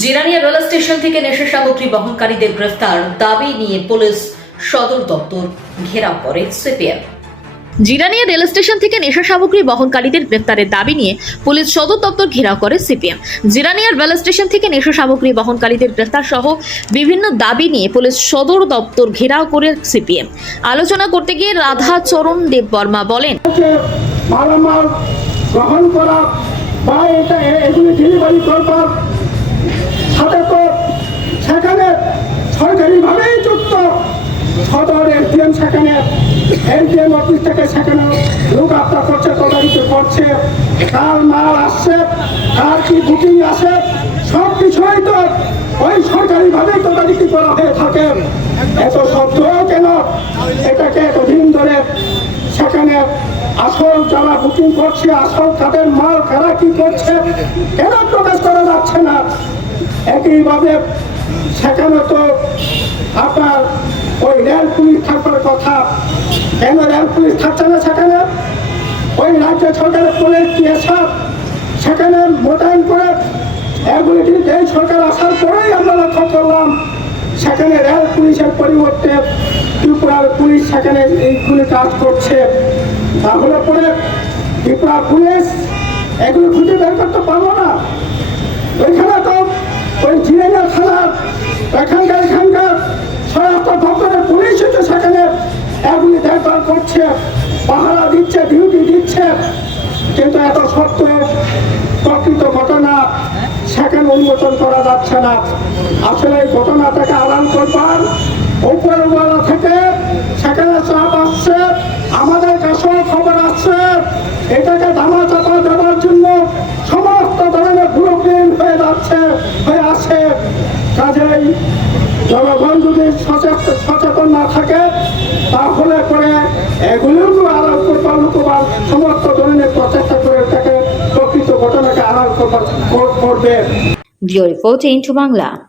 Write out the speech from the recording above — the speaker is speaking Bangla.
জিরানিয়া রেল স্টেশন থেকে নেশা সামগ্রী বহনকারীদের গ্রেফতার দাবি নিয়ে পুলিশ সদর দপ্তর ঘেরাও করে সিপিএম। জিরানিয়া রেল স্টেশন থেকে নেশা সামগ্রী বহনকারীদের গ্রেফতারের দাবি নিয়ে পুলিশ সদর দপ্তর ঘেরাও করে সিপিএম। জিরানিয়া রেল স্টেশন থেকে নেশা সামগ্রী বহনকারীদের গ্রেফতার সহ বিভিন্ন দাবি নিয়ে পুলিশ সদর দপ্তর ঘেরাও করে সিপিএম। আলোচনা করতে গিয়ে রাধা চরণ দেব বর্মা বলেন মালামাল গ্রহণ করা বা এটা এগুলি ডেলিভারি করবার সাথে তো সেখানে সরকারিভাবেই যুক্ত এসডিএম সেখানে এসডিএম অফিস থেকে সেখানে লোক আপনার করছে তদারকি করছে। কার মাল আসছে, কার কি বুকিং আসে সব কিছুই তো ওই সরকারিভাবেই তদারকি করা হয়ে থাকে। এত সত্ত্বেও কেন? এটাকে এতদিন ধরে সেখানে আসল যারা বুকিং করছে, আসল তাদের মাল কারা কি করছে, কেন প্রকাশ করা যাচ্ছে না? একইভাবে সেখানে তো আপনার ওই রেল পুলিশ থাকার কথা। কেন রেল পুলিশ থাকছে না সেখানে? ওই রাজ্য সরকারের পুলিশ পিএসএফ সেখানে মোতায়েন করে এগুলি এই সরকার আসার পরেই আমরা লক্ষ্য করলাম? সেখানে রেল পুলিশের পরিবর্তে ত্রিপুরার পুলিশ সেখানে এইগুলি কাজ করছে। তাহলে পরে ত্রিপুরা পুলিশ এগুলো খুঁজে বের করতে পারব না। ওইখানে তো ওই জিরেনা থানার এখানকার এখানকার স্বরাষ্ট্র দপ্তরের পুলিশ হচ্ছে সেখানে এগুলি দেখভাল করছে পাহারা দিচ্ছে ডিউটি দিচ্ছে। কিন্তু এত সত্ত্বেও প্রকৃত ঘটনা সেখানে উন্মোচন করা যাচ্ছে না। আসলে এই ঘটনাটাকে আড়াল করবার উপরওয়ালা থেকে সেখানে চাপ আসছে, আমাদের কাছেও খবর আসছে। এটাকে ধামা চাপা দেওয়ার জন্য সমস্ত ধরনের ব্লুপ্রিন্ট হয়ে যাচ্ছে, হয়ে আসে কাজেই জনগণ যদি সচেতন সচেতন না থাকে, তাহলে পরে এগুলোকে আড়াল করবার সমস্ত ধরনের প্রচেষ্টা করে তাকে প্রকৃত ঘটনাকে আড়াল করবার কর- করবে রিপোর্ট ইন্টু বাংলা।